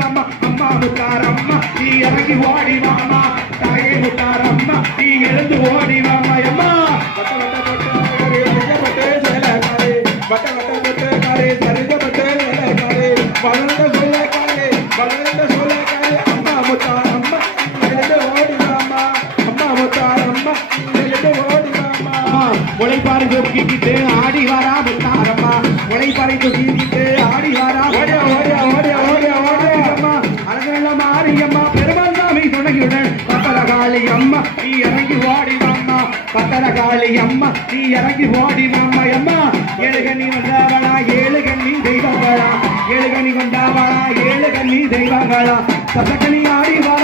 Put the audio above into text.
அம்மா அம்மா முத்தாரம்மா நீ இறங்கி ஓடி வாமா. தாயே முத்தாரம்மா நீ எழுந்து ஓடி வாமா அம்மா. வளர்ந்த சொல்லக்காரே வளர்ந்த சொல்லக்காரே அம்மா முத்தார் அம்மா எழுந்து அம்மா முத்தார் அம்மா எழுந்து தூக்கிக்கிட்டு ஆடி வாரா முத்தாரம்மா. முளைப்பாறை தூக்கிக்கிட்டு ஆடி வாரா காளி அம்மா நீ இறங்கி ஓடி வாம்மா. பத்தர காளி அம்மா நீ இறங்கி ஓடி வாம்மா அம்மா. ஏழு கண்ணி வந்தாவளா ஏழு கண்ணி தெய்வங்களா. ஏழு கண்ணி வந்தாவளா ஏழு கண்ணி தெய்வங்களா. சத்தக்கணி ஆடி வா